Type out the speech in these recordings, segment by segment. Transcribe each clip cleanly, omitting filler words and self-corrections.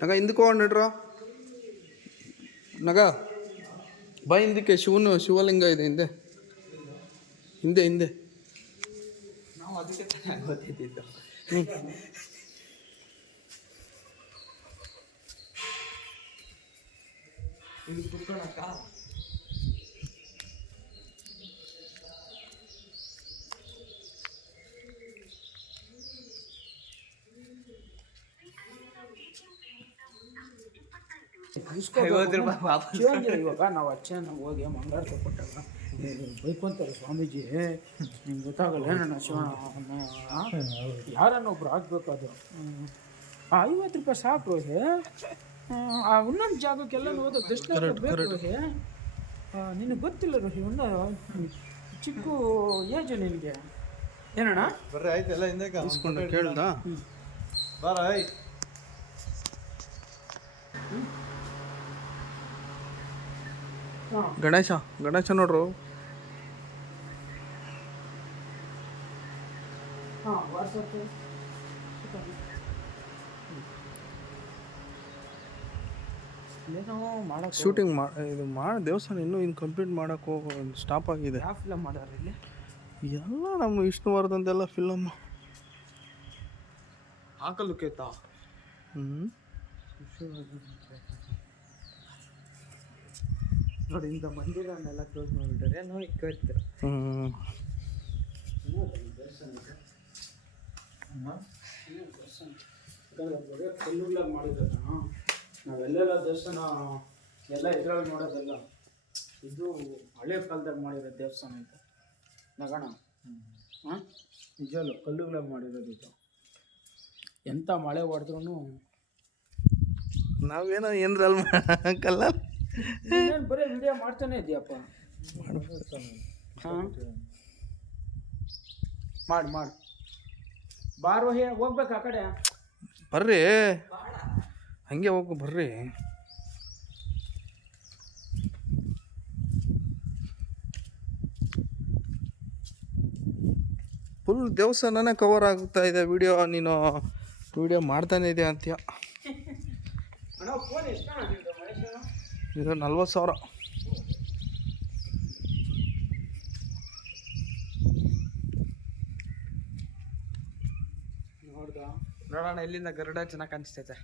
ನಗ ಹಿಂದಕ್ಕೆ ಹೋಗ್ರ ನಗ ಬಾ ಹಿಂದಕ್ಕೆ ಶಿವಲಿಂಗ ಇದೆ ಹಿಂದೆ ಹಿಂದೆ ಹಿಂದೆ ನಾವು ಅದಕ್ಕೆ ಗೊತ್ತಿದ್ದು ಇಲ್ಲಿ ಕುತ್ಕೊಳಕ್ಕ ಇವಾಗ ನಾವು ಅಚ್ಚನ ಹೋಗಿ ಮಂಗಳಾರತಿ ಕೊಟ್ಟಾಗ ಬೈಕೊಂತಾರೆ ಸ್ವಾಮೀಜಿ ನಿಮ್ಗೆ ಗೊತ್ತಾಗಲ್ಲ ನನ್ನ ಶಿವ ಯಾರನ್ನ ಒಬ್ರು ಹಾಕ್ಬೇಕು ಅದು 50 ರೂಪಾಯಿ ಸಾಕು ರೋಹಿ ಆ ಇನ್ನೊಂದು ಜಾಗಕ್ಕೆಲ್ಲ ಹೋದ ದರ್ಶನ ಬೇಕು ರೋಹಿ ನಿನಗೆ ಗೊತ್ತಿಲ್ಲ ರೋಹಿ ಚಿಕ್ಕ ಏಜು ನಿನಗೆ ಏನಣ್ಣ ಬರ್ರಿ ಆಯ್ತು ಎಲ್ಲ ಹಿಂದೆ ಕೇಳ್ದ ಬರ ಗಣೇಶ ನೋಡ್ರು ಶೂಟಿಂಗ್ ಇದು ದೇವಸ್ಥಾನ ಇನ್ನೂ ಇನ್ನು ಕಂಪ್ಲೀಟ್ ಮಾಡೋಕೆ ಹೋಗೋ ಸ್ಟಾಪ್ ಆಗಿದೆ. ಯಾವ ಫಿಲಮ್ ಮಾಡ್ಯಾರ ಇಲ್ಲಿ ಎಲ್ಲ ನಮ್ಮ ವಿಷ್ಣುವರ್ಧನ್ದೆಲ್ಲ ಫಿಲಮ್ ಹಾಕಲು ಕೇತ ನೋಡಿ ಇಂಥ ಮಂದಿರನ್ನೆಲ್ಲ ಕ್ಲೋಸ್ ಮಾಡಿಬಿಟ್ಟಾರೆ ನಾವು ಕೇಳ್ತೀರ ಕಲ್ಲುಗಳ ಮಾಡಿದ್ರಲ್ಲ ನಾವೆಲ್ಲೆಲ್ಲ ದರ್ಶನ ಎಲ್ಲ ಇದ್ರಲ್ಲಿ ನೋಡೋದಲ್ಲ ಇದು ಹಳೆ ಕಾಲದಾಗ ಮಾಡಿರೋ ದೇವಸ್ಥಾನ ಅಂತ ನಗಣ ಹಾಂ ನಿಜವಲ್ಲ ಕಲ್ಲುಗಳ ಮಾಡಿರೋದು ಇದು ಎಂಥ ಮಳೆ ಹೊಡೆದ್ರೂ ನಾವೇನೋ ಏನ್ರಲ್ಲ ಕಲ್ಲ ಬರೀ ವಿಡಿಯೋ ಮಾಡ್ತಾನೆ ಇದೆಯಪ್ಪ ಹಾಂ ಮಾಡಿ ಬಾರೋ ಹೋಗ್ಬೇಕು ಆ ಕಡೆ ಬರ್ರಿ ಹಂಗೆ ಹೋಗು ಬರ್ರಿ ಫುಲ್ ದೇವಸ್ಥಾನನೇ ಕವರ್ ಆಗ್ತಾ ಇದೆ ವಿಡಿಯೋ ನೀನು ವಿಡಿಯೋ ಮಾಡ್ತಾನೆ ಇದೆಯಾ ಅಂತೀಯ ಇದು 40,000 ನೋಡೋಣ ಇಲ್ಲಿಂದ ಗರುಡ ಚೆನ್ನಾಗಿ ಕಾಣಿಸ್ತೈತೆ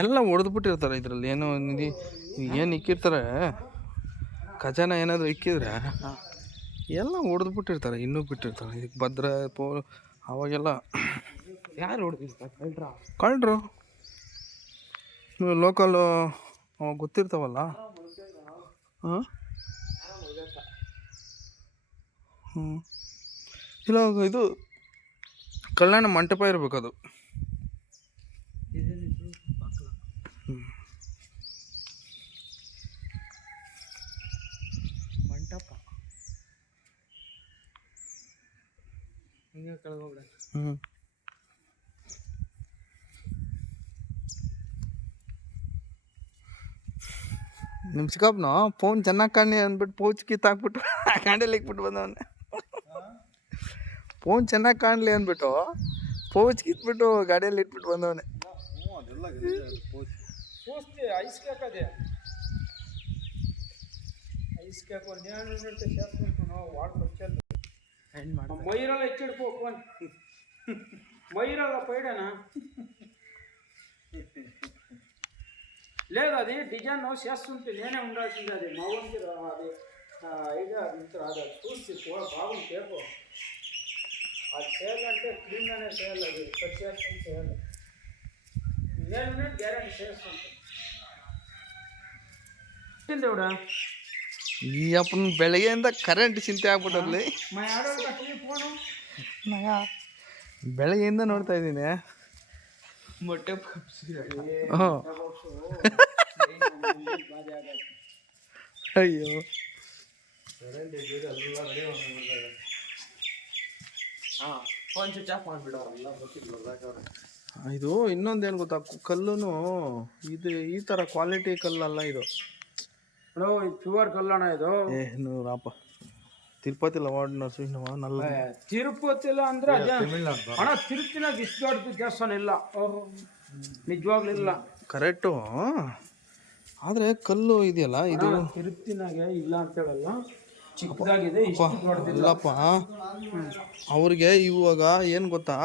ಎಲ್ಲ ಹೊಡೆದ್ಬಿಟ್ಟಿರ್ತಾರೆ ಇದರಲ್ಲಿ ಏನೋ ಏನು ಇಕ್ಕಿರ್ತಾರೆ ಖಜಾನ ಏನಾದರೂ ಇಕ್ಕಿದ್ರೆ ಎಲ್ಲ ಹೊಡೆದ್ಬಿಟ್ಟಿರ್ತಾರೆ ಇನ್ನೂ ಬಿಟ್ಟಿರ್ತಾರೆ ಇದಕ್ಕೆ ಭದ್ರ ಅವಾಗೆಲ್ಲ ಯಾರು ಹೊಡೆದಿರ್ತಾರೆ ಕಳ್ರು ಲೋಕಲ್ಲು ಗೊತ್ತಿರ್ತಾವಲ್ಲ ಹಾಂ ಇಲ್ಲ ಇದು ಕಲ್ಯಾಣ ಮಂಟಪ ಇರಬೇಕು ಅದು ಮಂಟಪ ಹಿಂಗೆ ಕೆಳಗೆ ಹೋಗ್ಬಿಡ ನಿಮ್ಮ ಚಿಕ್ಕಪ್ಪನ ಫೋನ್ ಚೆನ್ನಾಗಿ ಕಾಣಿ ಅಂದ್ಬಿಟ್ಟು ಪೌಚ್ ಕಿತ್ತಾಕ್ಬಿಟ್ಟು ಗಾಡಿಯಲ್ಲಿ ಇಕ್ಬಿಟ್ಟು ಬಂದವನ್ನೇ ಫೋನ್ ಚೆನ್ನಾಗಿ ಕಾಣಲಿ ಅಂದ್ಬಿಟ್ಟು ಪೌಚ್ ಕಿತ್ಬಿಟ್ಟು ಗಾಡಿಯಲ್ಲಿ ಇಟ್ಬಿಟ್ಟು ಬಂದವನೇ మయూరాల ఇచ్చాడు ఫోన్ మయూరాల పోయాడనా లేదు అది డిజైన్ చేస్తుంటే నేనే ఉండాల్సింది అది మా ఊరికి అది ఐడియా ఇంత అది చూసి బాగుంది టేపు అది చేయాలంటే క్లీన్గానే చేయాలి అది కట్ చేసుకుని చేయాలి నేను గ్యారెంటీ చేస్తుంటాను దేవుడా ಈ ಅಪ್ಪನ ಬೆಳಗ್ಗೆಯಿಂದ ಕರೆಂಟ್ ಚಿಂತೆ ಆಗ್ಬಿಟ್ಟಲ್ಲಿ ಬೆಳಗ್ಗೆಯಿಂದ ನೋಡ್ತಾ ಇದ್ದೀನಿ ಮೊಟ್ಟೆ ಅಯ್ಯೋ ಫೋನ್ ಸ್ವಿಚ್ ಆಫ್ ಮಾಡಿಬಿಡೋರಲ್ಲ ಇದು ಇನ್ನೊಂದೇನು ಗೊತ್ತಾ ಕಲ್ಲೂ ಇದು ಈ ಥರ ಕ್ವಾಲಿಟಿ ಕಲ್ಲಲ್ಲ ಇದು ನೋಡು ಇದು ಪ್ಯೂರ್ ಕಲ್ಲಣ ಇದು. ಏ ನೂರಪ್ಪ ತಿರುಪತಿಲ್ಲ ವಾರ್ಡ್ ನರಸಿಂಹ ನಲ್ಲ ತಿರುಪತಿಲ್ಲ ಅಂದ್ರೆ ಅದೇ ಅಣ್ಣ ತಿರುಪತಿನಾಗ ಇಷ್ಟು ದೊಡ್ಡ ದೇವಸ್ಥಾನ ಇಲ್ಲ. ಓಹೋ ನಿಜವಾಗ್ಲಿಲ್ಲ. ಕರೆಕ್ಟು. ಆದರೆ ಕಲ್ಲು ಇದೆಯಲ್ಲ ಇದು ತಿರುಪತಿನಾಗೆ ಇಲ್ಲ ಅಂತ ಹೇಳಲ್ಲ, ಚಿಕ್ಕದಾಗಿದೆ, ಇಷ್ಟು ದೊಡ್ಡದಿಲ್ಲ. ಅಲ್ಲಪ್ಪ ಅವ್ರಿಗೆ ಇವಾಗ ಏನು ಗೊತ್ತಾ,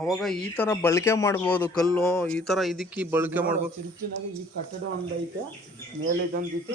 ಅವಾಗ ಈ ಥರ ಬಳಕೆ ಮಾಡ್ಬೋದು ಕಲ್ಲು, ಈ ಥರ ಇದಕ್ಕೆ ಬಳಕೆ ಮಾಡ್ಬೋದು. ತಿರುಪತಿನಾಗೆ ಈ ಕಟ್ಟಡ ಒಂದೈತೆ, ಮೇಲೆ ಇದೊಂದೈತೆ.